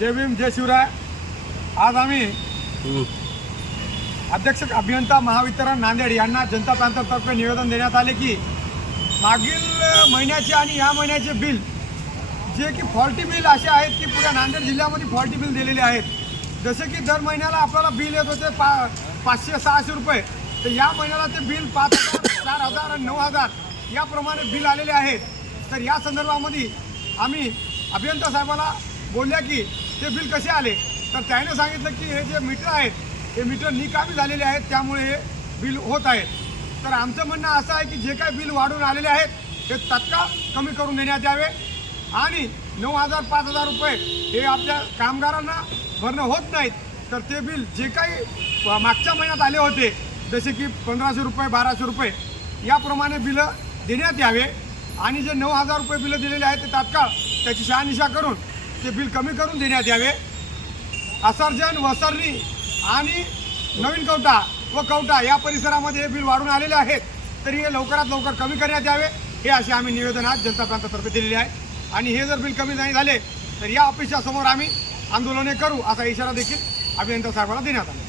जय भीम जय शिवराय. आज आम्ही अध्यक्ष अभियंता महावितरण नांदेड यांना जनता प्रांतातर्फे निवेदन देण्यात आले की मागील महिन्याचे आणि या महिन्याचे बिल जे की फॉल्टी बिल असे आहेत की पुऱ्या नांदेड जिल्ह्यामध्ये फॉल्टी बिल दिलेले आहेत. जसे की दर महिन्याला आपल्याला बिल येत होते पा पाचशे सहाशे रुपये. तर या महिन्याला ते बिल पाच हजार चार हजार आणि नऊ हजार याप्रमाणे बिल आलेले आहेत. तर या संदर्भामध्ये आम्ही अभियंता साहेबाला बोलल्या की ते बिल कसे आले? तर त्याने सांगितलं की हे जे मीटर आहेत हे मीटर निकामी झालेले आहेत त्यामुळे हे बिल होत आहेत. तर आमचं म्हणणं असं आहे की जे काही बिल वाढून आलेले आहेत ते तत्काळ कमी करून देण्यात यावे. आणि नऊ हजार पाच हजार रुपये हे आपल्या कामगारांना भरणं होत नाहीत. तर ते बिल जे काही मागच्या महिन्यात आले होते जसे की पंधराशे रुपये बाराशे रुपये याप्रमाणे बिलं देण्यात यावे. आणि जे नऊ हजार रुपये बिलं दिलेले आहेत ते तात्काळ त्याची शहानिशा करून ते बिल कमी करून देण्यात यावे. असर्जन वसरणी आणि नवीन कवटा व कवटा या परिसरामध्ये हे बिल वाढून आलेले आहेत. तरी हे लवकरात लवकर कमी करण्यात यावे. हे असे आम्ही निवेदन आज जनता प्रांतातर्फे दिलेले आहे. आणि हे जर बिल कमी नाही झाले तर या ऑफिसच्या समोर आम्ही आंदोलने करू असा इशारा देखील अभियंता साहेबांना देण्यात आला